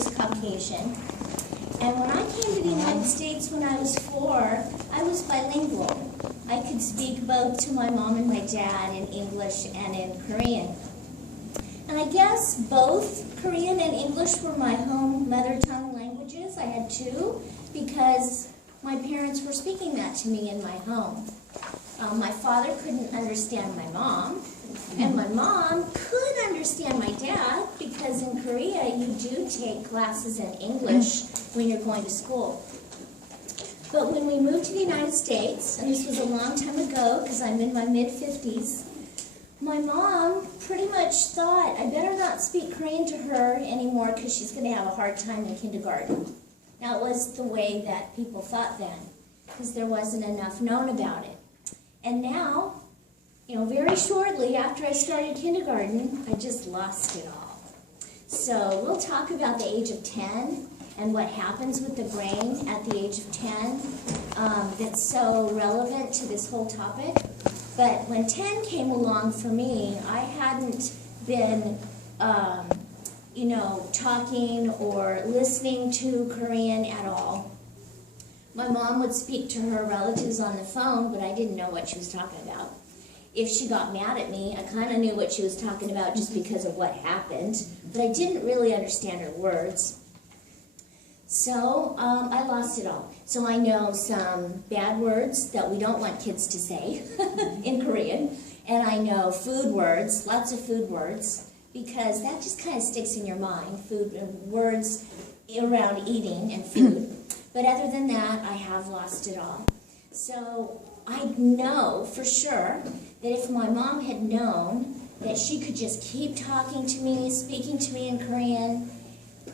was Caucasian. And when I came to the United States when I was 4, I was bilingual. I could speak both to my mom and my dad in English and in Korean. And I guess both Korean and English were my home mother tongue languages. I had 2 because my parents were speaking that to me in my home. My father couldn't understand my mom, and my mom could understand my dad because in Korea you do take classes in English when you're going to school. But when we moved to the United States, and this was a long time ago because I'm in my mid-50s, my mom pretty much thought I better not speak Korean to her anymore because she's going to have a hard time in kindergarten. Now, it was the way that people thought then because there wasn't enough known about it. And now, very shortly after I started kindergarten, I just lost it all. So we'll talk about the age of 10 and what happens with the brain at the age of 10 that's so relevant to this whole topic. But when 10 came along for me, I hadn't been, talking or listening to Korean at all. My mom would speak to her relatives on the phone, but I didn't know what she was talking about. If she got mad at me, I kind of knew what she was talking about just because of what happened, but I didn't really understand her words. So I lost it all. So I know some bad words that we don't want kids to say in Korean, and I know food words, lots of food words, because that just kind of sticks in your mind, food words around eating and food. But other than that, I have lost it all. So I know for sure that if my mom had known that she could just keep talking to me, speaking to me in Korean,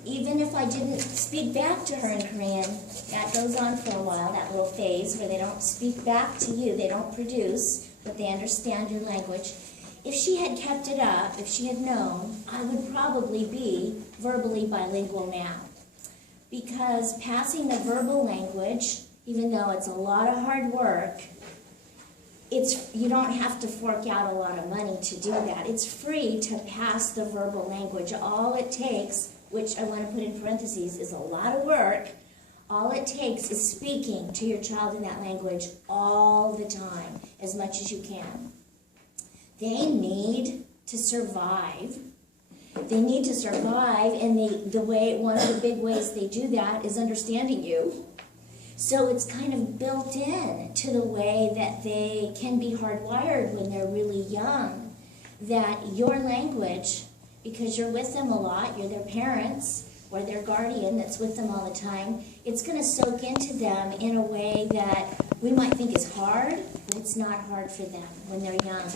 even if I didn't speak back to her in Korean, that goes on for a while, that little phase where they don't speak back to you, they don't produce, but they understand your language. If she had kept it up, if she had known, I would probably be verbally bilingual now. Because passing the verbal language, even though it's a lot of hard work, you don't have to fork out a lot of money to do that. It's free to pass the verbal language. All it takes, which I want to put in parentheses, is a lot of work. All it takes is speaking to your child in that language all the time, as much as you can. They need to survive. They need to survive, and one of the big ways they do that is understanding you. So it's kind of built in to the way that they can be hardwired when they're really young, that your language, because you're with them a lot, you're their parents or their guardian that's with them all the time, it's going to soak into them in a way that we might think is hard, but it's not hard for them when they're young.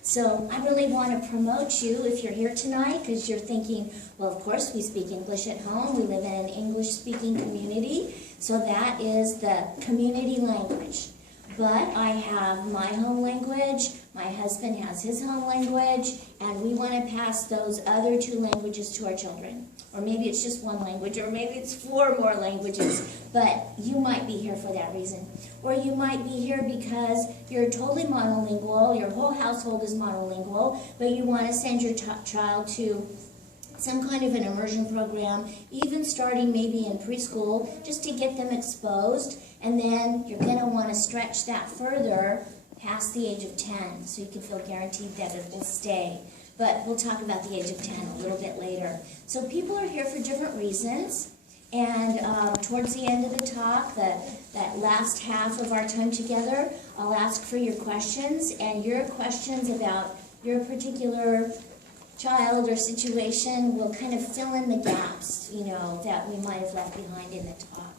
So I really want to promote you if you're here tonight because you're thinking, well, of course we speak English at home. We live in an English-speaking community, so that is the community language. But I have my home language, my husband has his home language, and we want to pass those other 2 languages to our children. Or maybe it's just 1 language, or maybe it's 4 more languages, but you might be here for that reason. Or you might be here because you're totally monolingual, your whole household is monolingual, but you want to send your child to some kind of an immersion program, even starting maybe in preschool, just to get them exposed, and then you're going to want to stretch that further past the age of 10, so you can feel guaranteed that it will stay. But we'll talk about the age of 10 a little bit later. So people are here for different reasons, and towards the end of the talk, that last half of our time together, I'll ask for your questions, and your questions about your particular child or situation will kind of fill in the gaps, that we might have left behind in the talk.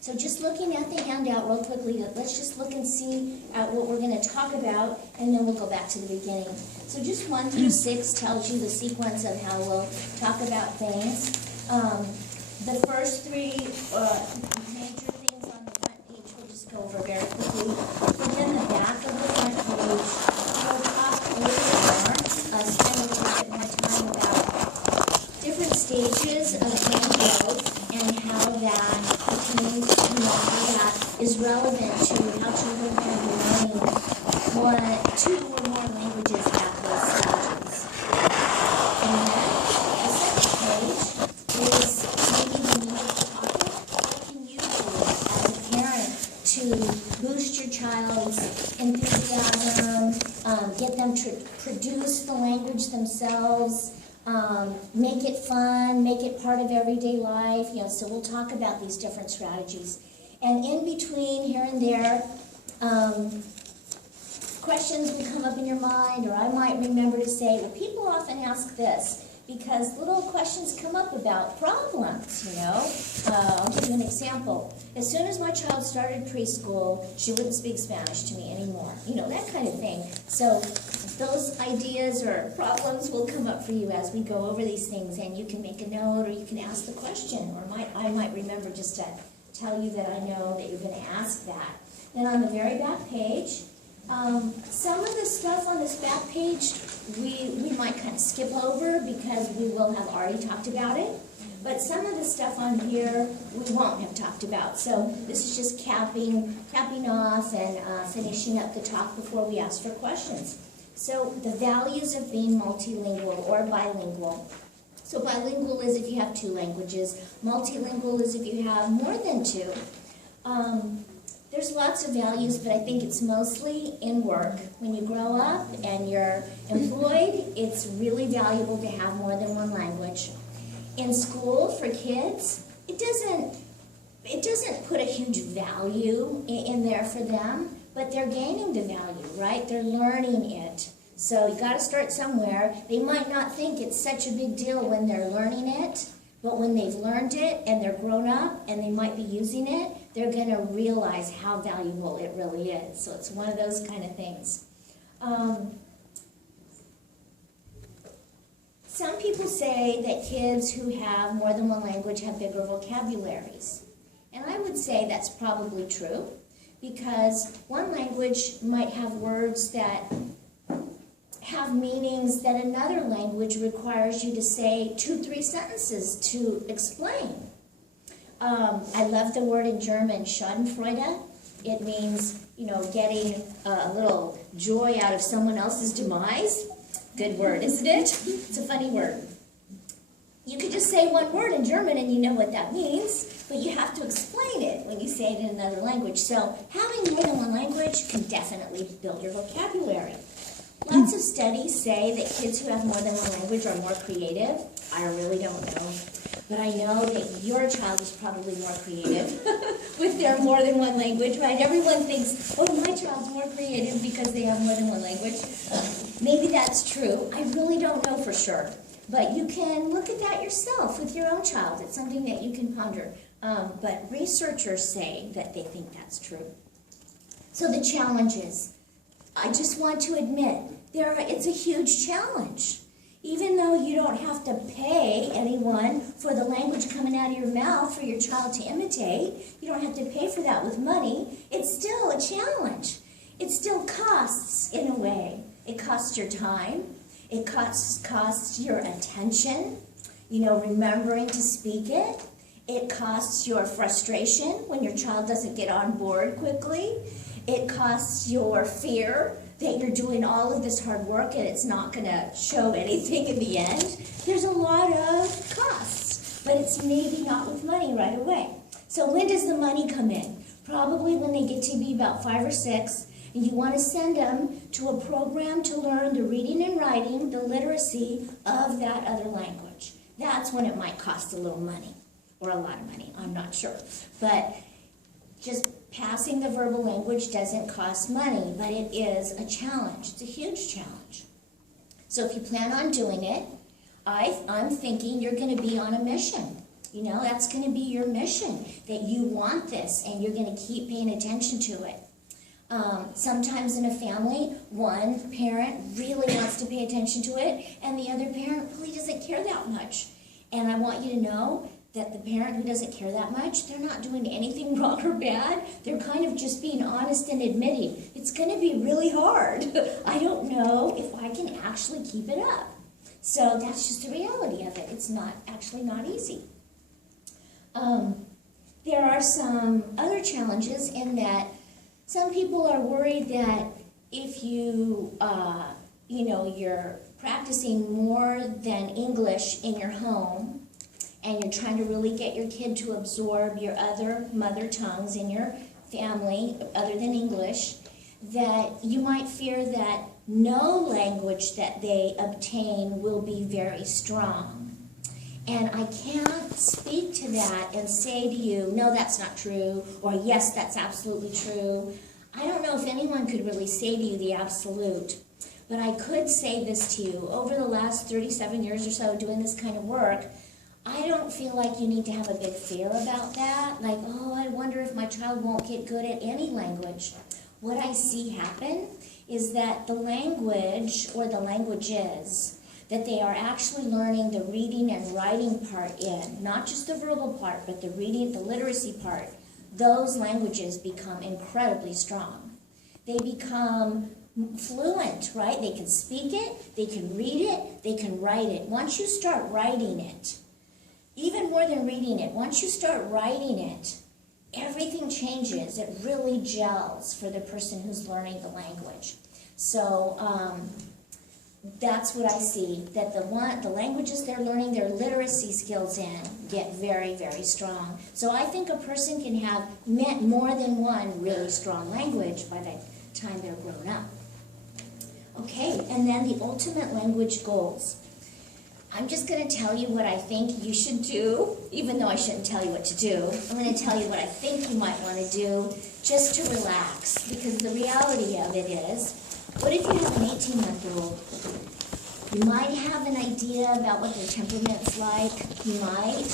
So just looking at the handout real quickly, let's just look and see at what we're going to talk about, and then we'll go back to the beginning. So just 1 through 6 tells you the sequence of how we'll talk about things. The first 3 major things on the front page we'll just go over very quickly. And then the back of the front page, we'll talk a little bit more, spend a little bit more time about different stages of brain growth and how that is relevant to how children can be learning 2 or more languages at those stages. And then the second page is get them to produce the language themselves, make it fun, make it part of everyday life. So we'll talk about these different strategies. And in between, here and there, questions will come up in your mind, or I might remember to say, well, people often ask this, because little questions come up about problems, I'll give you an example. As soon as my child started preschool, she wouldn't speak Spanish to me anymore, that kind of thing. So those ideas or problems will come up for you as we go over these things, and you can make a note, or you can ask the question, or I might remember just to tell you that I know that you're going to ask that. Then on the very back page, some of the stuff on this back page we might kind of skip over because we will have already talked about it. But some of the stuff on here we won't have talked about. So this is just capping off and finishing up the talk before we ask for questions. So the values of being multilingual or bilingual. So bilingual is if you have 2 languages. Multilingual is if you have more than 2. There's lots of values, but I think it's mostly in work. When you grow up and you're employed, it's really valuable to have more than 1 language. In school, for kids, it doesn't put a huge value in there for them, but they're gaining the value, right? They're learning it. So you got to start somewhere. They might not think it's such a big deal when they're learning it, but when they've learned it and they're grown up and they might be using it, they're going to realize how valuable it really is. So it's one of those kind of things. Some people say that kids who have more than 1 language have bigger vocabularies. And I would say that's probably true, because 1 language might have words that have meanings that another language requires you to say 2-3 sentences to explain. I love the word in German, Schadenfreude. It means, getting a little joy out of someone else's demise. Good word, isn't it? It's a funny word. You could just say 1 word in German and you know what that means, but you have to explain it when you say it in another language. So having more than 1 language can definitely build your vocabulary. Lots of studies say that kids who have more than 1 language are more creative. I really don't know. But I know that your child is probably more creative with their more than 1 language, right? Everyone thinks, oh, my child's more creative because they have more than 1 language. Maybe that's true. I really don't know for sure. But you can look at that yourself with your own child. It's something that you can ponder. But researchers say that they think that's true. So the challenges. I just want to admit, it's a huge challenge. Even though you don't have to pay anyone for the language coming out of your mouth for your child to imitate, you don't have to pay for that with money, it's still a challenge. It still costs in a way. It costs your time. It costs your attention, remembering to speak it. It costs your frustration when your child doesn't get on board quickly. It costs your fear that you're doing all of this hard work and it's not going to show anything in the end. There's a lot of costs, but it's maybe not with money right away. So when does the money come in? Probably when they get to be about 5 or 6, and you want to send them to a program to learn the reading and writing, the literacy of that other language. That's when it might cost a little money, or a lot of money, I'm not sure. But just passing the verbal language doesn't cost money, but it is a challenge. It's a huge challenge. So if you plan on doing it, I'm thinking you're going to be on a mission. That's going to be your mission, that you want this and you're going to keep paying attention to it. Sometimes in a family, one parent really wants to pay attention to it and the other parent really doesn't care that much. And I want you to know that the parent who doesn't care that much, they're not doing anything wrong or bad. They're kind of just being honest and admitting, it's going to be really hard. I don't know if I can actually keep it up. So that's just the reality of it. It's not easy. There are some other challenges in that some people are worried that if you're practicing more than English in your home, and you're trying to really get your kid to absorb your other mother tongues in your family, other than English, that you might fear that no language that they obtain will be very strong. And I can't speak to that and say to you, no, that's not true, or yes, that's absolutely true. I don't know if anyone could really say to you the absolute, but I could say this to you. Over the last 37 years or so doing this kind of work, I don't feel like you need to have a big fear about that. Like, oh, I wonder if my child won't get good at any language. What I see happen is that the language or the languages that they are actually learning the reading and writing part in, not just the verbal part, but the reading, the literacy part, those languages become incredibly strong. They become fluent, right? They can speak it, they can read it, they can write it. Once you start writing it, even more than reading it, once you start writing it, everything changes. It really gels for the person who's learning the language. So that's what I see, that the languages they're learning their literacy skills in get very, very strong. So I think a person can have met more than one really strong language by the time they're grown up. Okay, and then the ultimate language goals. I'm just going to tell you what I think you should do, even though I shouldn't tell you what to do. I'm going to tell you what I think you might want to do just to relax, because the reality of it is, what if you have an 18-month-old? You might have an idea about what their temperament's like, you might,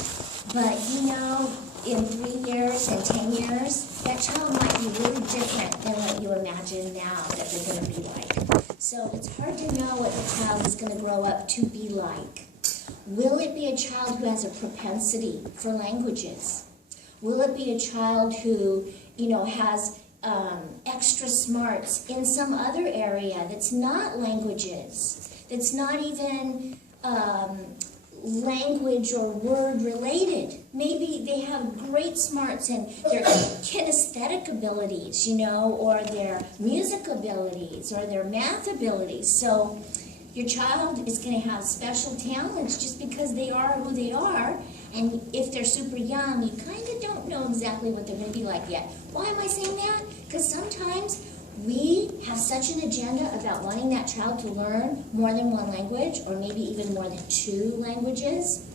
but you know, in 3 years and 10 years, that child might be really different than what you imagine now that they're going to be like. So it's hard to know what the child is going to grow up to be like. Will it be a child who has a propensity for languages? Will it be a child who, you know, has extra smarts in some other area that's not languages, that's not even language or word related? Maybe they have great smarts in their kinesthetic abilities, you know, or their music abilities, or their math abilities. So your child is going to have special talents just because they are who they are. And if they're super young, you kind of don't know exactly what they're going to be like yet. Why am I saying that? Because sometimes we have such an agenda about wanting that child to learn more than one language, or maybe even more than 2 languages,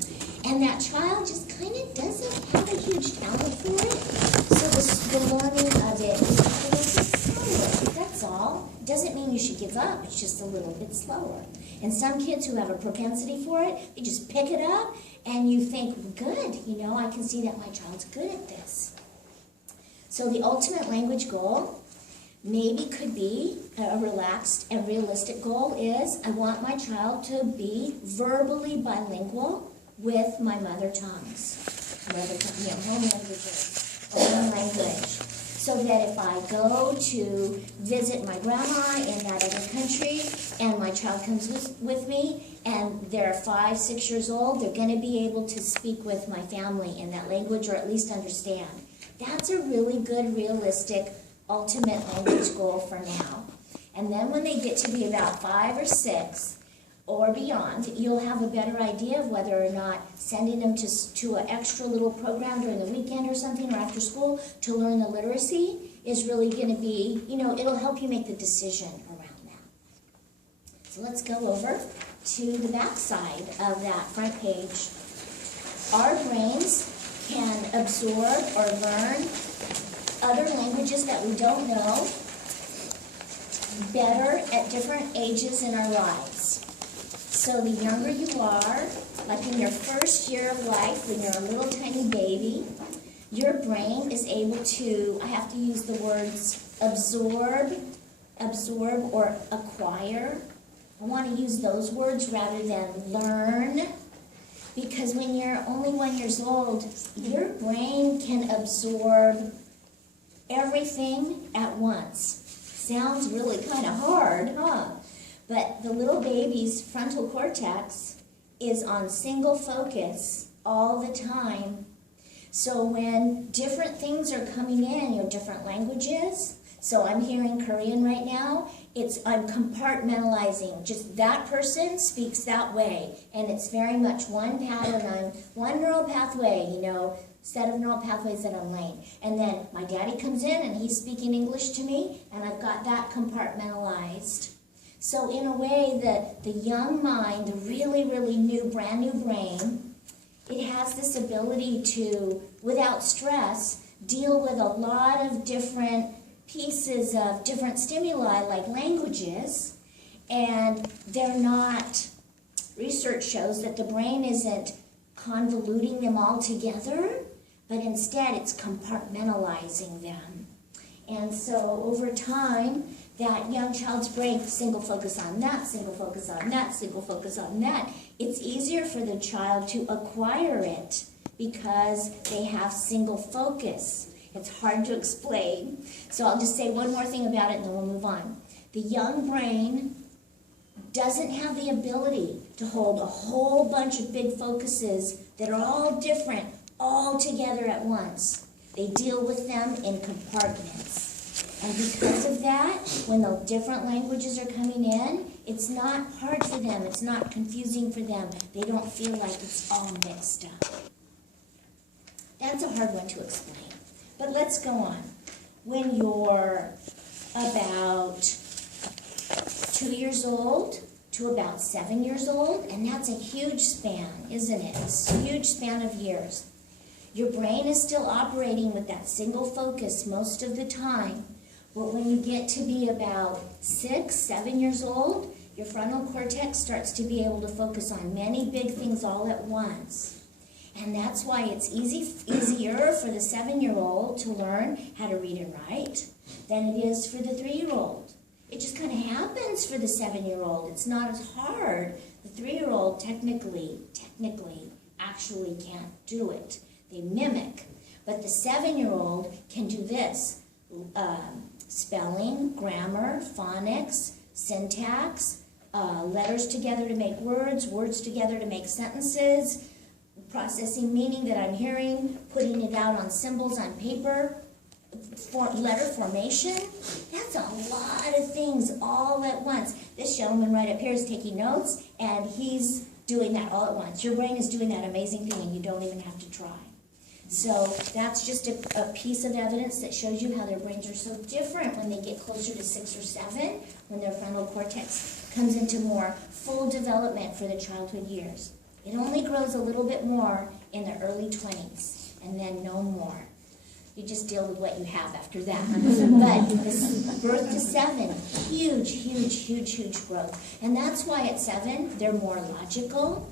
and that child just kind of doesn't have a huge talent for it. So the learning of it is a little bit slower. That's all. It doesn't mean you should give up. It's just a little bit slower. And some kids who have a propensity for it, they just pick it up, and you think, good, you know, I can see that my child's good at this. So the ultimate language goal maybe could be a relaxed and realistic goal is, I want my child to be verbally bilingual with my mother tongues, home languages, home language. So that if I go to visit my grandma in that other country and my child comes with me and they're 5, 6 years old, they're going to be able to speak with my family in that language, or at least understand. That's a really good, realistic, ultimate language goal for now. And then when they get to be about 5 or 6 or beyond, you'll have a better idea of whether or not sending them to an extra little program during the weekend or something, or after school to learn the literacy is really going to be, you know, it'll help you make the decision around that. So let's go over to the back side of that front page. Our brains can absorb or learn other languages that we don't know better at different ages in our lives. So the younger you are, like in your first year of life, when you're a little tiny baby, your brain is able to, I have to use the words absorb or acquire. I want to use those words rather than learn, because when you're only 1 year old, your brain can absorb everything at once. Sounds really kind of hard, huh? But the little baby's frontal cortex is on single focus all the time. So when different things are coming in, you know, different languages, so I'm hearing Korean right now, I'm compartmentalizing. Just that person speaks that way, and it's very much one pattern, one neural pathway, set of neural pathways that I'm laying. And then my daddy comes in and he's speaking English to me, and I've got that compartmentalized. So in a way, the young mind, the really, really brand new brain, it has this ability to, without stress, deal with a lot of different pieces of different stimuli like languages, and they're not, research shows that the brain isn't convoluting them all together, but instead it's compartmentalizing them. And so over time, that young child's brain, single focus on that, single focus on that, single focus on that, it's easier for the child to acquire it because they have single focus. It's hard to explain. So I'll just say one more thing about it and then we'll move on. The young brain doesn't have the ability to hold a whole bunch of big focuses that are all different, all together at once. They deal with them in compartments. And because of that, when the different languages are coming in, it's not hard for them. It's not confusing for them. They don't feel like it's all mixed up. That's a hard one to explain. But let's go on. When you're about 2 years old to about 7 years old, and that's a huge span, isn't it? It's a huge span of years. Your brain is still operating with that single focus most of the time. But when you get to be about 6, 7 years old, your frontal cortex starts to be able to focus on many big things all at once. And that's why it's easier for the 7-year-old to learn how to read and write than it is for the 3-year-old. It just kind of happens for the 7-year-old. It's not as hard. The 3-year-old technically, actually can't do it. They mimic. But the 7-year-old can do this. Spelling, grammar, phonics, syntax, letters together to make words, words together to make sentences, processing meaning that I'm hearing, putting it out on symbols on paper, letter formation. That's a lot of things all at once. This gentleman right up here is taking notes, and he's doing that all at once. Your brain is doing that amazing thing, and you don't even have to try. So that's just a piece of evidence that shows you how their brains are so different when they get closer to 6 or 7, when their frontal cortex comes into more full development for the childhood years. It only grows a little bit more in the early 20s, and then no more. You just deal with what you have after that. But this birth to 7, huge growth. And that's why at 7, they're more logical.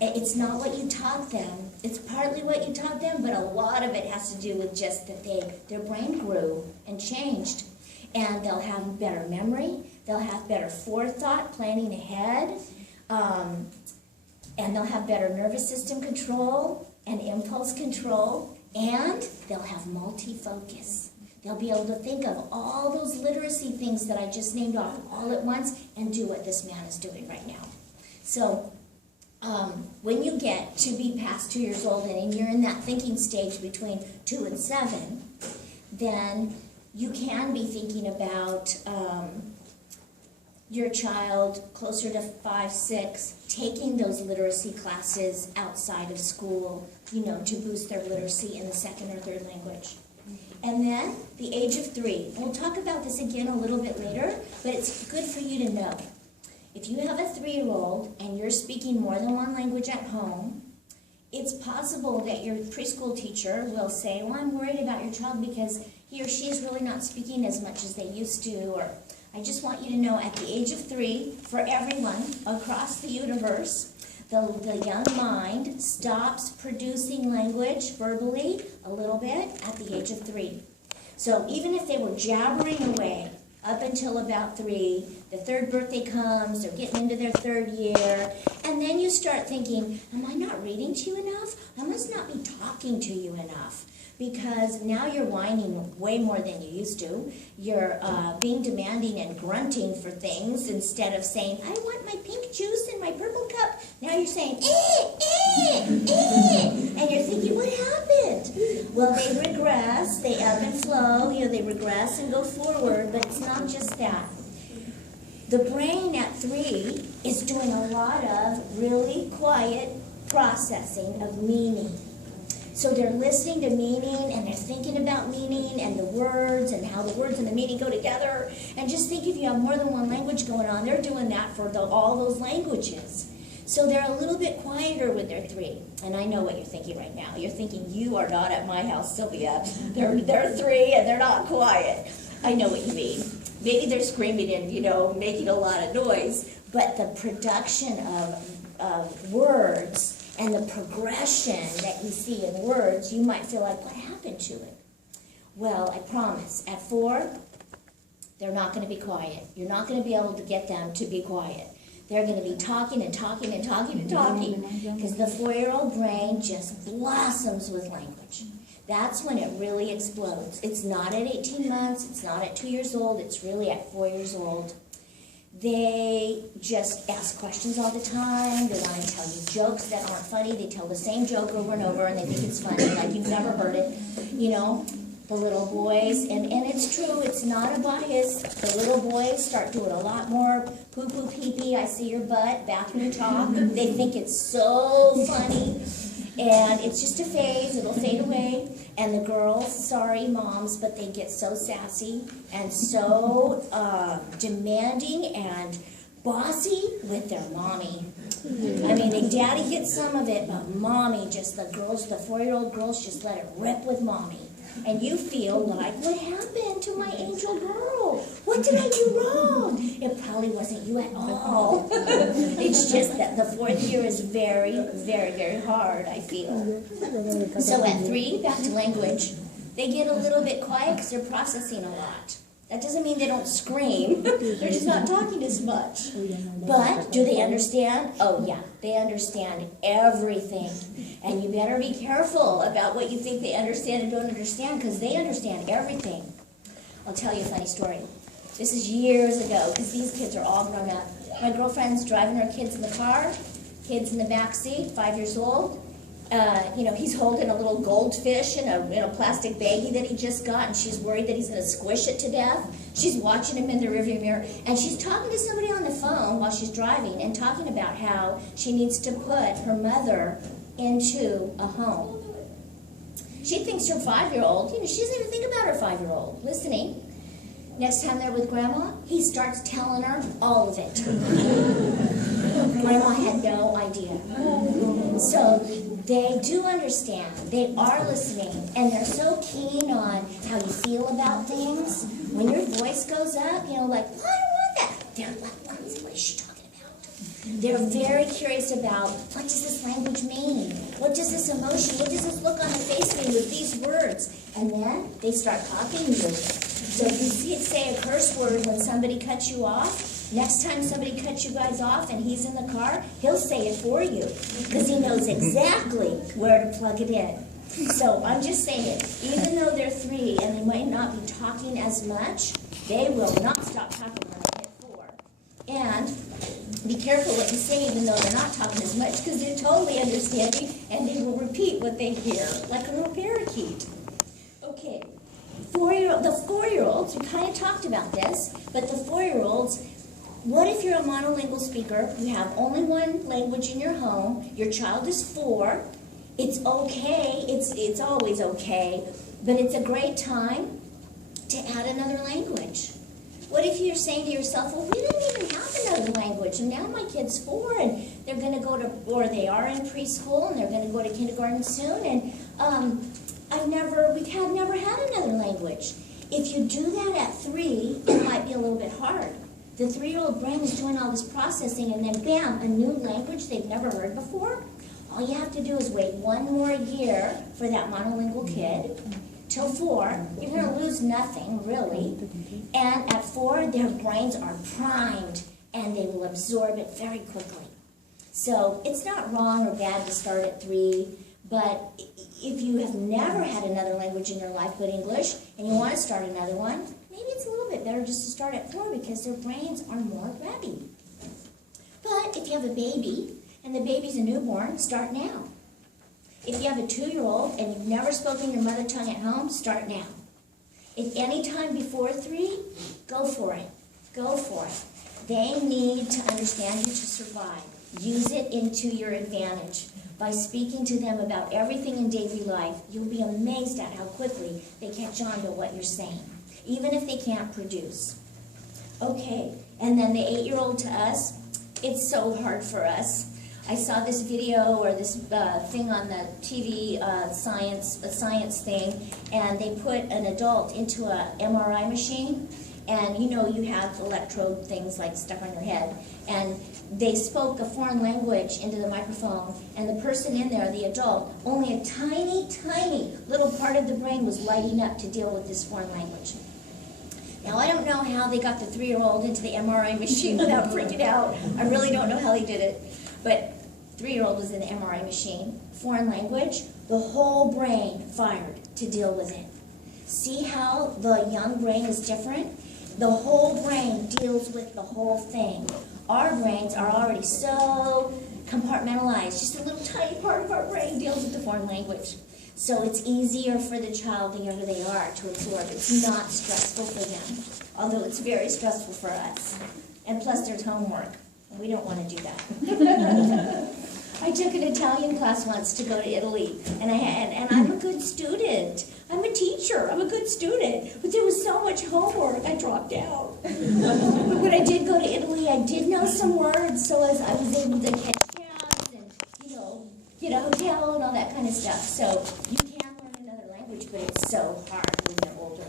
It's not what you taught them. It's partly what you taught them, but a lot of it has to do with just that their brain grew and changed. And they'll have better memory. They'll have better forethought, planning ahead. And they'll have better nervous system control and impulse control. And they'll have multi-focus. They'll be able to think of all those literacy things that I just named off all at once and do what this man is doing right now. So when you get to be past 2 years old and you're in that thinking stage between 2 and 7, then you can be thinking about your child closer to 5, 6, taking those literacy classes outside of school, to boost their literacy in the 2nd or 3rd language. And then the age of 3. We'll talk about this again a little bit later, but it's good for you to know. If you have a 3-year-old and you're speaking more than one language at home, it's possible that your preschool teacher will say, well, I'm worried about your child because he or she is really not speaking as much as they used to, or I just want you to know at the age of 3, for everyone across the universe, the young mind stops producing language verbally a little bit at the age of 3. So even if they were jabbering away up until about 3, the 3rd birthday comes, they're getting into their 3rd year, and then you start thinking, am I not reading to you enough? I must not be talking to you enough. Because now you're whining way more than you used to. You're being demanding and grunting for things instead of saying, I want my pink juice in my purple cup. Now you're saying, and you're thinking, what happened? Well, they regress, they ebb and flow, they regress and go forward, but it's not just that. The brain at 3 is doing a lot of really quiet processing of meaning. So they're listening to meaning, and they're thinking about meaning and the words and how the words and the meaning go together. And just think, if you have more than one language going on, they're doing that for all those languages. So they're a little bit quieter with their 3. And I know what you're thinking right now. You're thinking, you are not at my house, Sylvia. They're 3 and they're not quiet. I know what you mean. Maybe they're screaming and, making a lot of noise. But the production of words and the progression that you see in words, you might feel like, what happened to it? Well, I promise, at 4, they're not going to be quiet. You're not going to be able to get them to be quiet. They're going to be talking and talking and talking and talking, because the 4-year-old brain just blossoms with language. That's when it really explodes. It's not at 18 months, it's not at 2 years old, it's really at 4 years old. They just ask questions all the time. They want to tell you jokes that aren't funny. They tell the same joke over and over, and they think it's funny, like you've never heard it. The little boys, and it's true, it's not a bias. The little boys start doing a lot more poo-poo, pee-pee, I see your butt, bathroom talk. They think it's so funny, and it's just a phase. It'll fade away. And the girls, sorry moms, but they get so sassy and so demanding and bossy with their mommy. I mean, daddy gets some of it, but mommy, just the 4-year-old girls just let it rip with mommy. And you feel like, what happened to my angel girl? What did I do wrong? It probably wasn't you at all. It's just that the 4th year is very, very, very hard, I feel. So at 3, back to language, they get a little bit quiet because they're processing a lot. That doesn't mean they don't scream. They're just not talking as much. But do they understand? Oh yeah, they understand everything. And you better be careful about what you think they understand and don't understand, because they understand everything. I'll tell you a funny story. This is years ago, because these kids are all grown up. My girlfriend's driving her kids in the car, kids in the back seat, 5 years old. He's holding a little goldfish in a plastic baggie that he just got, and she's worried that he's going to squish it to death. She's watching him in the rearview mirror, and she's talking to somebody on the phone while she's driving and talking about how she needs to put her mother into a home. She thinks her 5-year-old, she doesn't even think about her 5-year-old listening. Next time they're with Grandma, he starts telling her all of it. Grandma had no idea. So they do understand. They are listening, and they're so keen on how you feel about things. When your voice goes up, like, well, I don't want that. They're like, what is she talking about? They're very curious about, what does this language mean? What does this emotion, what does this look on the face mean with these words? And then they start talking to you. So if you see it say a curse word when somebody cuts you off, next time somebody cuts you guys off and he's in the car, he'll say it for you, because he knows exactly where to plug it in. So I'm just saying, even though they're 3 and they might not be talking as much, they will not stop talking when they hit 4. And be careful what you say, even though they're not talking as much, because they're totally understanding, and they will repeat what they hear, like a little parakeet. Okay, the 4-year-olds, we kind of talked about this, but the 4-year-olds, what if you're a monolingual speaker, you have only one language in your home, your child is 4, it's okay, it's always okay, but it's a great time to add another language. What if you're saying to yourself, well, we didn't even have another language, and now my kid's 4, and they're going to go to, or they are in preschool, and they're going to go to kindergarten soon, and we've never had another language. If you do that at 3, it might be a little bit hard. The 3-year-old brain is doing all this processing, and then bam, a new language they've never heard before. All you have to do is wait 1 more year for that monolingual kid, till 4. You're going to lose nothing, really. And at 4, their brains are primed, and they will absorb it very quickly. So it's not wrong or bad to start at 3, but if you have never had another language in your life but English, and you want to start another one, maybe it's a little bit better just to start at 4, because their brains are more ready. But if you have a baby, and the baby's a newborn, start now. If you have a 2-year-old and you've never spoken your mother tongue at home, start now. If any time before 3, go for it. Go for it. They need to understand you to survive. Use it into your advantage. By speaking to them about everything in daily life, you'll be amazed at how quickly they catch on to what you're saying, even if they can't produce. Okay, and then the 8-year-old to us, it's so hard for us. I saw this video or this thing on the TV, a science thing, and they put an adult into a MRI machine, and you know you have electrode things like stuck on your head, and they spoke a foreign language into the microphone, and the person in there, the adult, only a tiny, tiny little part of the brain was lighting up to deal with this foreign language. Now, I don't know how they got the 3-year-old into the MRI machine without freaking out. I really don't know how they did it. But 3-year-old was in the MRI machine. Foreign language, the whole brain fired to deal with it. See how the young brain is different? The whole brain deals with the whole thing. Our brains are already so compartmentalized. Just a little tiny part of our brain deals with the foreign language. So it's easier for the child, the younger they are, to absorb. It's not stressful for them, although it's very stressful for us. And plus there's homework, and we don't want to do that. I took an Italian class once to go to Italy, and I'm a good student. I'm a teacher, I'm a good student, but there was so much homework, I dropped out. But when I did go to Italy, I did know some words, so as I was able to catch cabs and, get a hotel and all that kind of stuff. So you can learn another language, but it's so hard when you're older.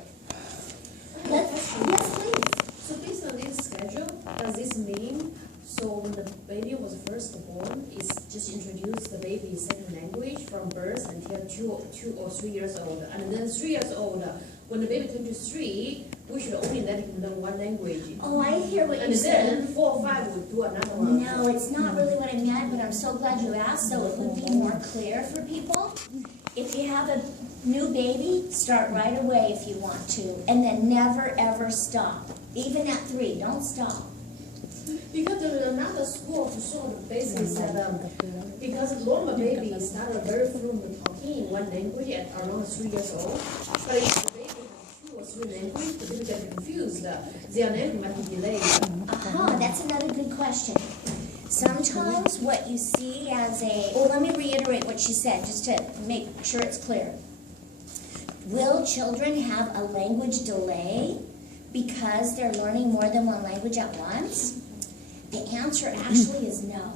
Yes, please. So based on this schedule, does this mean so when the baby was first born, is just introduce the baby's second language from birth until 2 or 3 years old, and then 3 years old, when the baby turns 3, we should only let him learn one language. Oh, I hear what you're saying. And then 4 or 5 would do another one. No, it's not really what I meant, but I'm so glad you asked, so it would be more clear for people. If you have a new baby, start right away if you want to, and then never ever stop. Even at 3, don't stop. Because there is another school of thought basically said because normal babies started very fluent talking in one language at around 3 years old. But if the baby has 2 or 3 languages, the baby gets confused. Their language might be delayed. That's another good question. Sometimes what you see as let me reiterate what she said just to make sure it's clear. Will children have a language delay because they're learning more than one language at once? The answer actually is no.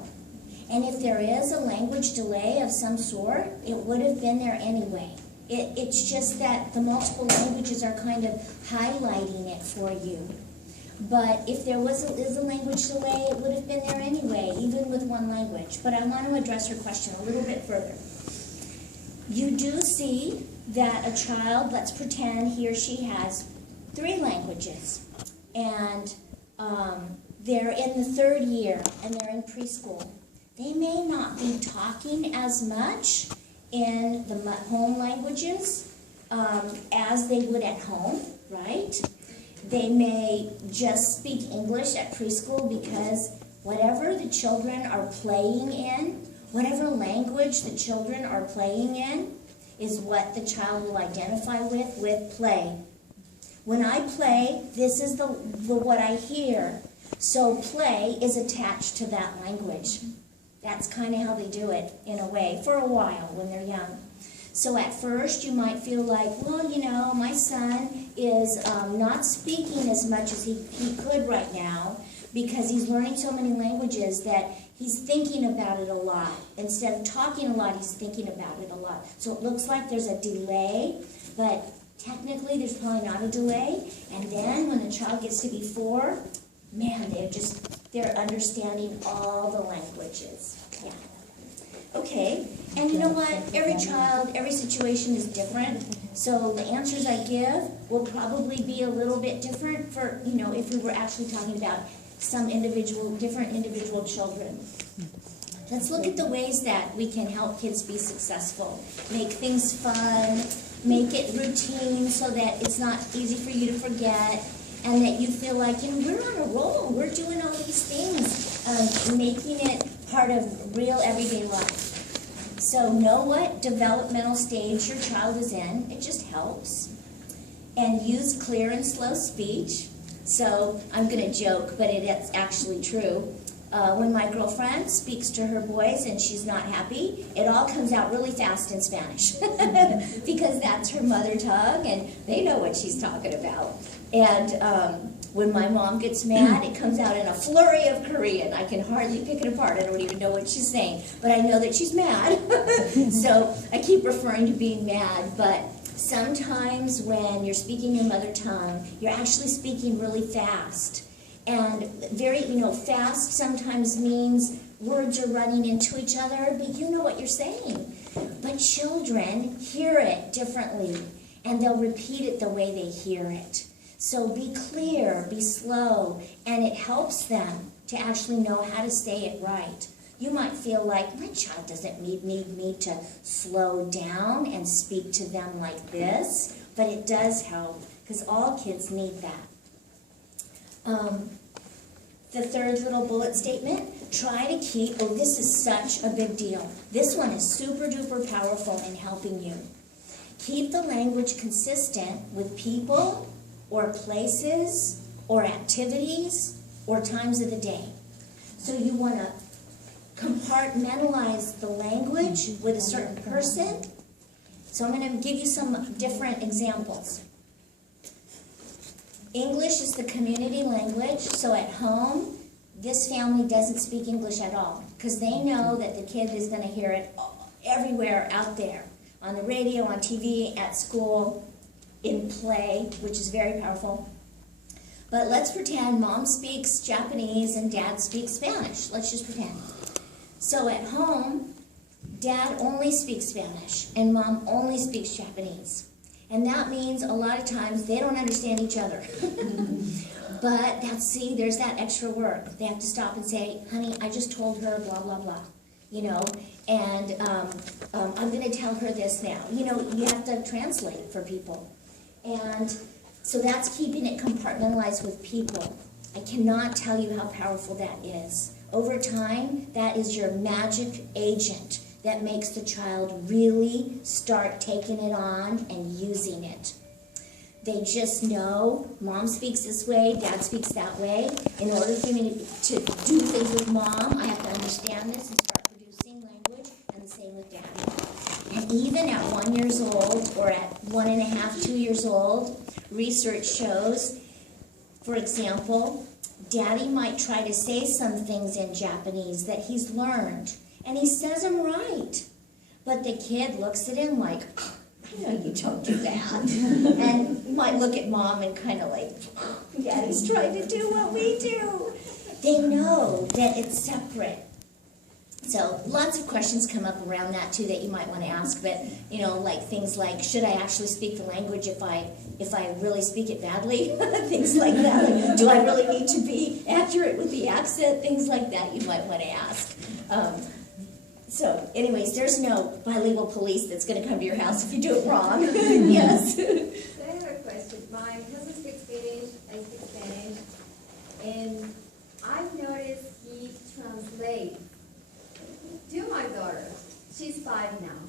And if there is a language delay of some sort, it would have been there anyway. It's just that the multiple languages are kind of highlighting it for you. But if there is a language delay, it would have been there anyway, even with one language. But I want to address your question a little bit further. You do see that a child, let's pretend he or she has 3 languages. And they're in the 3rd year and they're in preschool. They may not be talking as much in the home languages as they would at home, right? They may just speak English at preschool because whatever the children are playing in, whatever language the children are playing in, is what the child will identify with play. When I play, this is the what I hear. So play is attached to that language. That's kind of how they do it, in a way, for a while when they're young. So at first you might feel like, well, my son is not speaking as much as he could right now because he's learning so many languages that he's thinking about it a lot. Instead of talking a lot, he's thinking about it a lot. So it looks like there's a delay, but technically there's probably not a delay. And then when the child gets to be 4, man, they're understanding all the languages. Yeah. Okay, and you know what? Every child, every situation is different. So the answers I give will probably be a little bit different for, if we were actually talking about some different individual children. Let's look at the ways that we can help kids be successful. Make things fun, make it routine so that it's not easy for you to forget, and that you feel like, we're on a roll. We're doing all these things, making it part of real everyday life. So know what developmental stage your child is in. It just helps. And use clear and slow speech. So I'm going to joke, but it's actually true. When my girlfriend speaks to her boys and she's not happy, it all comes out really fast in Spanish because that's her mother tongue and they know what she's talking about. And when my mom gets mad, it comes out in a flurry of Korean. I can hardly pick it apart. I don't even know what she's saying, but I know that she's mad. So I keep referring to being mad, but sometimes when you're speaking your mother tongue, you're actually speaking really fast. And very, fast sometimes means words are running into each other, but you know what you're saying. But children hear it differently, and they'll repeat it the way they hear it. So be clear, be slow, and it helps them to actually know how to say it right. You might feel like, my child doesn't need me to slow down and speak to them like this, but it does help, because all kids need that. The third little bullet statement, try to keep, this is such a big deal. This one is super duper powerful in helping you. Keep the language consistent with people or places or activities or times of the day. So you want to compartmentalize the language with a certain person. So I'm going to give you some different examples. English is the community language, so at home, this family doesn't speak English at all because they know that the kid is going to hear it everywhere out there, on the radio, on TV, at school, in play, which is very powerful. But let's pretend mom speaks Japanese and dad speaks Spanish. Let's just pretend. So at home, dad only speaks Spanish and mom only speaks Japanese. And that means a lot of times they don't understand each other. But there's that extra work. They have to stop and say, honey, I just told her blah, blah, blah. And I'm going to tell her this now. You have to translate for people. And so that's keeping it compartmentalized with people. I cannot tell you how powerful that is. Over time, that is your magic agent that makes the child really start taking it on and using it. They just know mom speaks this way, dad speaks that way. In order for me to do things with mom, I have to understand this and start producing language, and the same with daddy. And even at 1 year old or at 1.5, 2 years old, research shows, for example, daddy might try to say some things in Japanese that he's learned, and he says them right. But the kid looks at him like, you don't do that. And might look at mom and kind of like, daddy's trying to do what we do. They know that it's separate. So lots of questions come up around that too that you might want to ask, but like things like, should I actually speak the language if I really speak it badly? Things like that. Like, do I really need to be accurate with the accent? Things like that you might want to ask. So anyways, there's no bilingual police that's going to come to your house if you do it wrong. Yes. So I have a question. My husband speaks Spanish, I speak Spanish, and I've noticed he translates to my daughter. She's 5 now.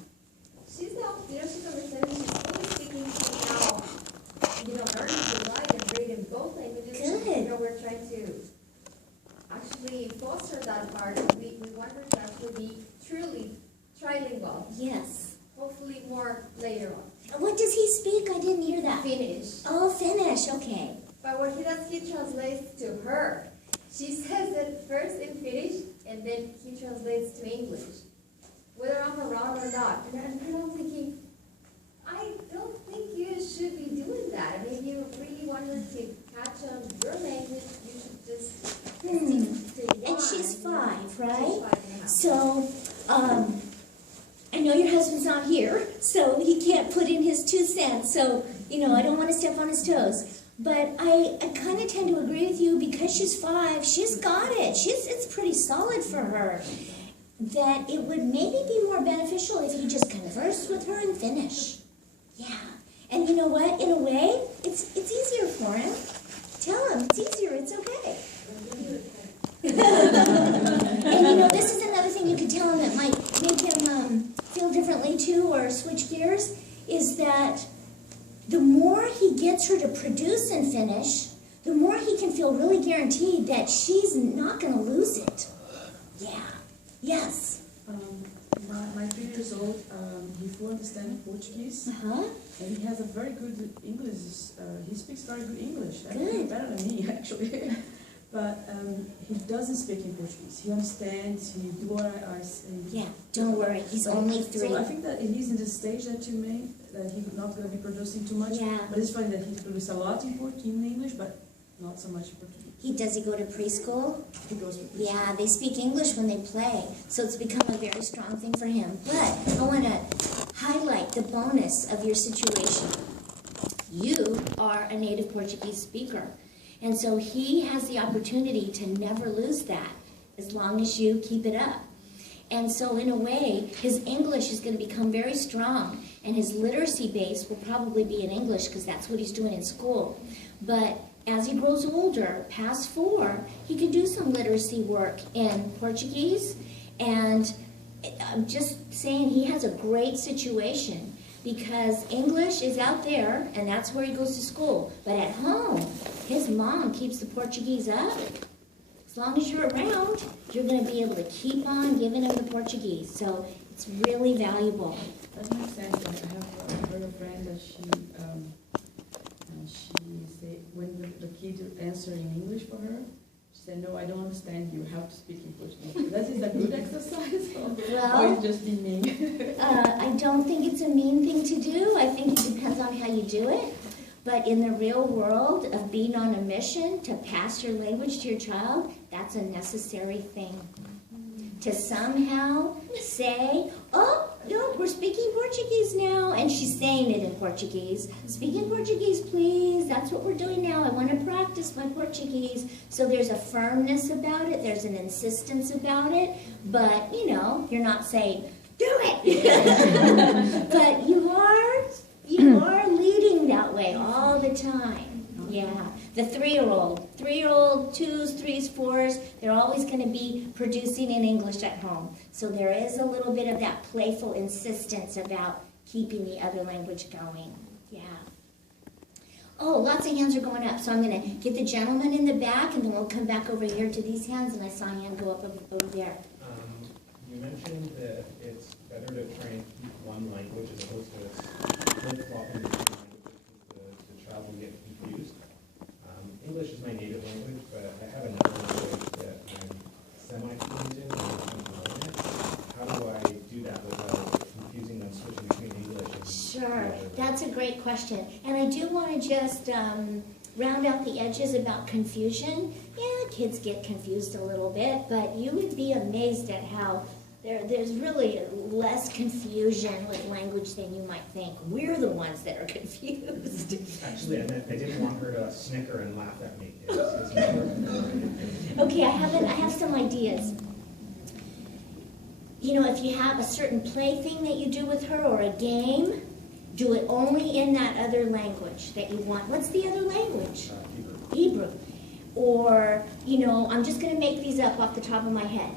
She's not, she's over 7, she's only speaking now, learning to write and read in both languages. Good. We're trying to actually foster that part. We want her to actually be truly trilingual. Yes. Hopefully more later on. What does he speak? I didn't hear that. Finnish. Oh, Finnish. Okay. But what he does, he translates to her. She says it first in Finnish, and then he translates to English. Whether I'm around or not. And I'm thinking, I don't think you should be doing that. I mean, if you really want her to catch on your language, you should just stick to one. And she's 5, right? She's 5.5. So, I know your husband's not here, so he can't put in his 2 cents. So, I don't want to step on his toes. But I kind of tend to agree with you because she's 5. She's got it. It's pretty solid for her. That it would maybe be more beneficial if you just conversed with her in Finnish. Yeah. And you know what? In a way, it's easier for him. Tell him it's easier. It's okay. And this is another thing you could tell him that might make him feel differently too, or switch gears, is that the more he gets her to produce in Finnish, the more he can feel really guaranteed that she's not going to lose it. Yeah. Yes. My 3 years old, he fully understands Portuguese, Uh-huh. and he has a very good English. He speaks very good English, Good. better than me actually. But he doesn't speak in Portuguese. He understands. He do what I say. Yeah, don't worry. He's only 3. So I think that he's in the stage that you made, that he's not going to be producing too much. Yeah. But it's funny that he produces a lot in English, but not so much in Portuguese. Does he go to preschool? He goes with Yeah, they speak English when they play, so it's become a very strong thing for him. But I want to highlight the bonus of your situation. You are a native Portuguese speaker, and so he has the opportunity to never lose that as long as you keep it up. And so in a way, his English is going to become very strong, and his literacy base will probably be in English because that's what he's doing in school. But as he grows older, past 4, he could do some literacy work in Portuguese. And I'm just saying he has a great situation because English is out there and that's where he goes to school. But at home, his mom keeps the Portuguese up. As long as you're around, you're going to be able to keep on giving him the Portuguese. So it's really valuable. That makes sense. I have heard a friend that she say when the kid answer in English for her, she said, "No, I don't understand you. Have to speak in Portuguese." That is a good exercise, or it's just being mean. I don't think it's a mean thing to do. I think it depends on how you do it. But in the real world of being on a mission to pass your language to your child, that's a necessary thing. To somehow say, "Oh, no, we're speaking Portuguese now," and she's saying it in Portuguese. "Speaking Portuguese, please. That's what we're doing now. I want to practice my Portuguese." So there's a firmness about it. There's an insistence about it. But, you're not saying, "Do it." But you are leading that way all the time. Yeah. The 3-year-old, 2s, 3s, 4s, they're always going to be producing in English at home. So there is a little bit of that playful insistence about keeping the other language going. Yeah. Oh, lots of hands are going up. So I'm going to get the gentleman in the back, and then we'll come back over here to these hands, and I saw a hand go up over there. You mentioned that it's better to try and keep one language as opposed to flip-flopping between languages because the child will get confused. English is my native language, but I have another language that I'm semi-fluent in and I'm learning it. How do I do that without confusing them, switching between English and Sure, that's a great question. And I do want to just round out the edges about confusion. Yeah, kids get confused a little bit, but you would be amazed at how there's really less confusion with language than you might think. We're the ones that are confused. Actually, I didn't want her to snicker and laugh at me. It's never, Okay, I have some ideas. If you have a certain plaything that you do with her or a game, do it only in that other language that you want. What's the other language? Hebrew. Or, I'm just going to make these up off the top of my head.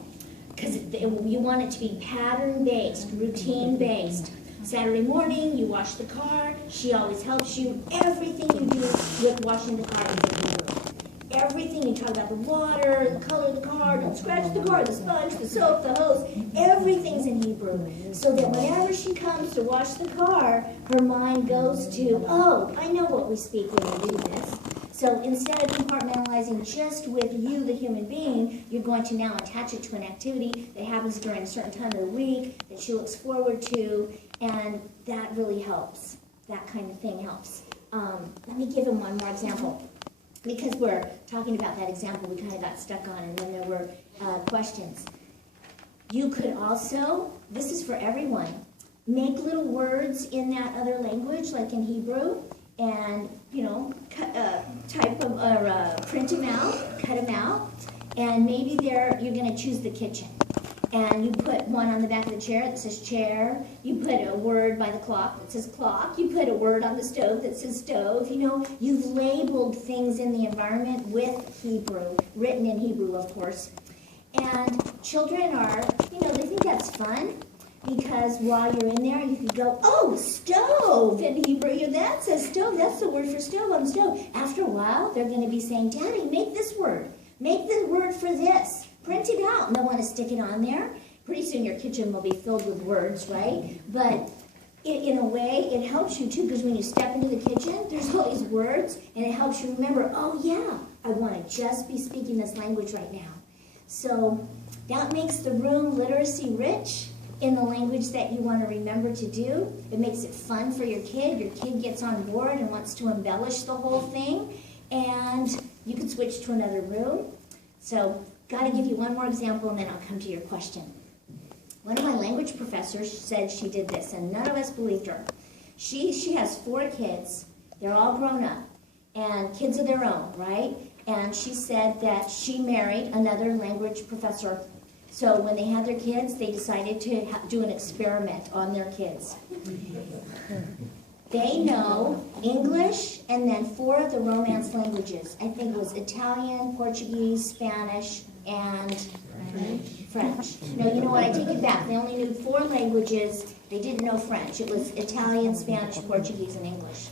Because you want it to be pattern-based, routine-based. Saturday morning, you wash the car. She always helps you. Everything you do with washing the car is in Hebrew. Everything, you talk about the water, the color of the car, don't scratch the car, the sponge, the soap, the hose. Everything's in Hebrew. So that whenever she comes to wash the car, her mind goes to, oh, I know what we speak when we do this. So instead of compartmentalizing just with you, the human being, you're going to now attach it to an activity that happens during a certain time of the week that she looks forward to, and that really helps. That kind of thing helps. Let me give him one more example. Because we're talking about that example we kind of got stuck on, and then there were questions. You could also, this is for everyone, make little words in that other language, like in Hebrew, and, type them or print them out, cut them out, and maybe you're going to choose the kitchen. And you put one on the back of the chair that says chair. You put a word by the clock that says clock. You put a word on the stove that says stove. You've labeled things in the environment with Hebrew, written in Hebrew, of course. And children they think that's fun. Because while you're in there, you could go, oh, stove. stove in Hebrew. That's a stove. That's the word for stove on the stove. After a while, they're going to be saying, Daddy, make this word. Make the word for this. Print it out. And they'll want to stick it on there. Pretty soon your kitchen will be filled with words, right? But in a way, it helps you too, because when you step into the kitchen, there's all these words, and it helps you remember, oh yeah, I want to just be speaking this language right now. So that makes the room literacy rich in the language that you want to remember to do. It makes it fun for your kid. Your kid gets on board and wants to embellish the whole thing, and you can switch to another room. So got to give you one more example, and then I'll come to your question. One of my language professors said she did this, and none of us believed her. She has 4 kids. They're all grown up, and kids of their own, right? And she said that she married another language professor. So when they had their kids, they decided to do an experiment on their kids. They know English and then 4 of the Romance languages. I think it was Italian, Portuguese, Spanish, and French. No, you know what? I take it back. They only knew 4 languages. They didn't know French. It was Italian, Spanish, Portuguese, and English.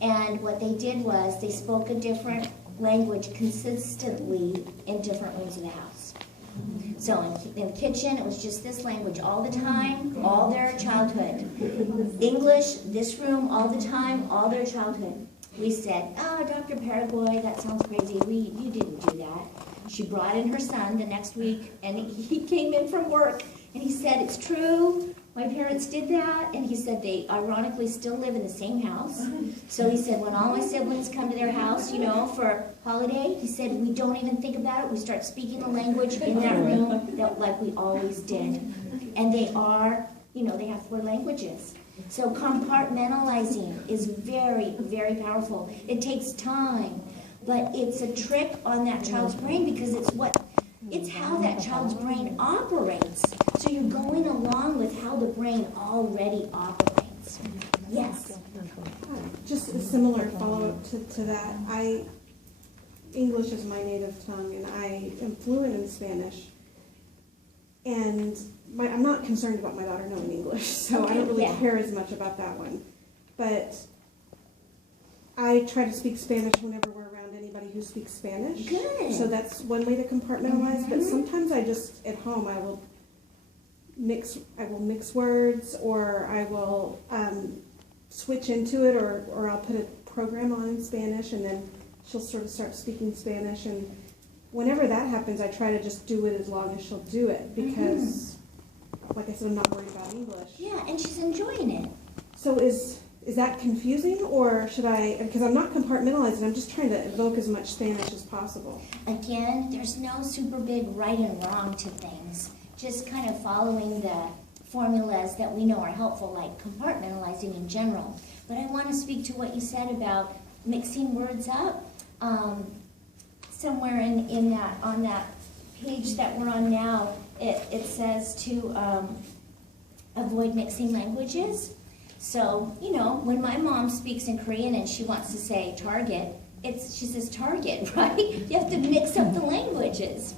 And what they did was they spoke a different language consistently in different rooms of the house. So in the kitchen, it was just this language all the time, all their childhood. English, this room, all the time, all their childhood. We said, oh, Dr. Paraguay, that sounds crazy. You didn't do that. She brought in her son the next week, and he came in from work, and he said, it's true, my parents did that, and he said they ironically still live in the same house. So he said, when all my siblings come to their house, you know, for holiday, he said, we don't even think about it. We start speaking the language in that room like we always did. And they are, you know, they have 4 languages. So compartmentalizing is very, very powerful. It takes time. But it's a trick on that child's brain because it's how that child's brain operates. So you're going along with how the brain already operates. Yes? Just a similar follow-up to that. English is my native tongue, and I am fluent in Spanish. And I'm not concerned about my daughter knowing English, so I don't really care as much about that one. But I try to speak Spanish whenever we're around anybody who speaks Spanish. Good. So that's one way to compartmentalize. But sometimes I just, at home, I will mix words, or I will switch into it, or I'll put a program on in Spanish, and then she'll sort of start speaking Spanish. And whenever that happens, I try to just do it as long as she'll do it, because, like I said, I'm not worried about English. Yeah, and she's enjoying it. So is that confusing, or should I, because I'm not compartmentalizing, I'm just trying to evoke as much Spanish as possible. Again, there's no super big right and wrong to things. Just kind of following the formulas that we know are helpful, like compartmentalizing in general. But I want to speak to what you said about mixing words up. Somewhere in that, on that page that we're on now, it says to avoid mixing languages. So, you know, when my mom speaks in Korean and she wants to say Target, she says Target, right? You have to mix up the languages.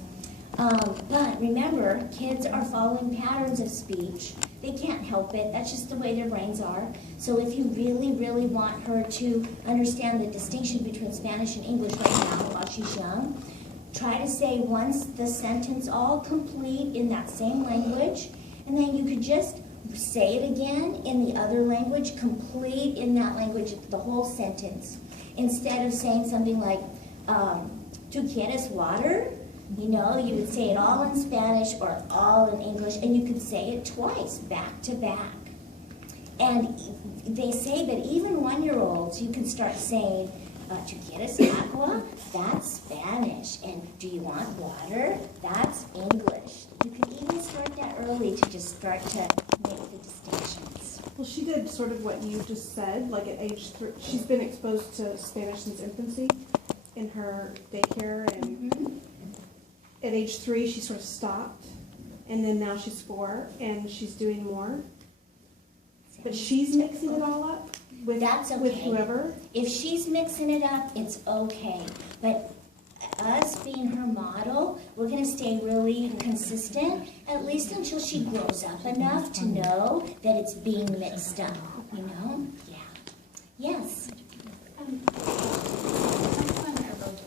But remember, kids are following patterns of speech. They can't help it. That's just the way their brains are. So if you really, really want her to understand the distinction between Spanish and English right now while she's young, try to say the sentence all complete in that same language, and then you could just say it again in the other language, complete in that language, the whole sentence. Instead of saying something like, ¿tú quieres water? You know, you would say it all in Spanish or all in English, and you could say it twice, back to back. And they say that even 1-year-olds, you can start saying, ¿tú quieres agua? That's Spanish. And do you want water? That's English. You can even start that early to just start to make the distinctions. Well, she did sort of what you just said, like at age 3. She's been exposed to Spanish since infancy in her daycare, and at age 3 she sort of stopped, and then now she's 4 and she's doing more. But she's mixing it all up with That's okay. with whoever. If she's mixing it up, it's okay. But us being her model, we're gonna stay really consistent, at least until she grows up enough to know that it's being mixed up, you know? Yeah. Yes. My husband are both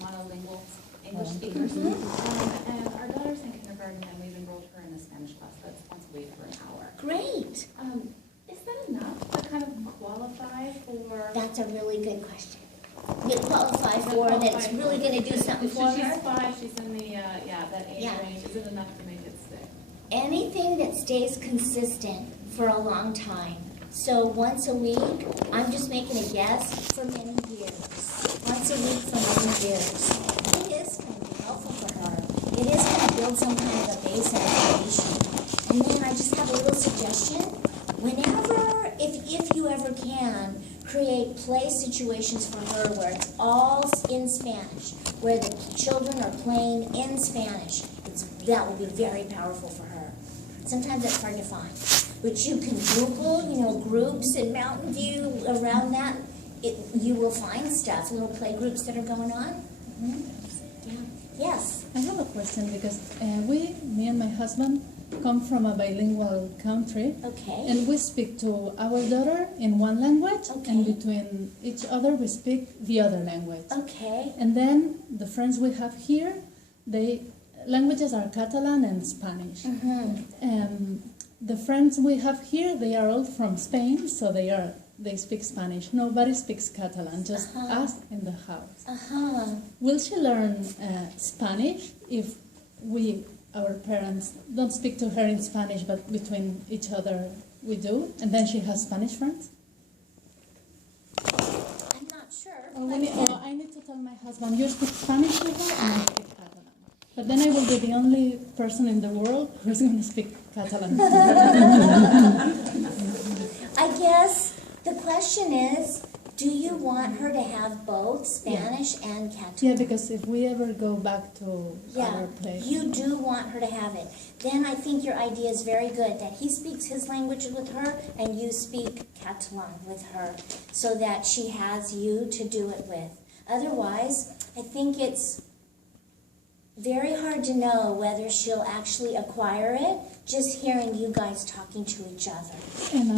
monolingual English speakers, and our daughter's in kindergarten, and we've enrolled her in a Spanish class that's once a week for an hour. Great. Is that enough to kind of qualify for? That's a really good question. You qualify for that's really gonna do something for She's her? 5, she's in the, that age Yeah. range. Is it enough to make it stick? Anything that stays consistent for a long time. So once a week, I'm just making a guess, for many years. Once a week for many years. It is going to be helpful for her. It is going to build some kind of a base of information. And then I just have a little suggestion. Whenever, if you ever can, create play situations for her where it's all in Spanish, where the children are playing in Spanish. That will be very powerful for her. Sometimes it's hard to find. But you can Google, groups in Mountain View around that. You will find stuff, little play groups that are going on. Yeah. Yes. I have a question because me and my husband, come from a bilingual country. Okay. And we speak to our daughter in one language, Okay. and between each other we speak the other language. Okay. And then the friends we have here, languages are Catalan and Spanish. The friends we have here, they are all from Spain, so they speak Spanish. Nobody speaks Catalan, just us in the house. Will she learn Spanish if our parents don't speak to her in Spanish, but between each other we do, and then she has Spanish friends? I'm not sure. Or I need to tell my husband, you speak Spanish with her, and I speak Catalan. But then I will be the only person in the world who's going to speak Catalan. I guess the question is, do you want her to have both Spanish and Catalan? Yeah, because if we ever go back to our place. You do want her to have it. Then I think your idea is very good, that he speaks his language with her and you speak Catalan with her, so that she has you to do it with. Otherwise, I think it's very hard to know whether she'll actually acquire it just hearing you guys talking to each other. And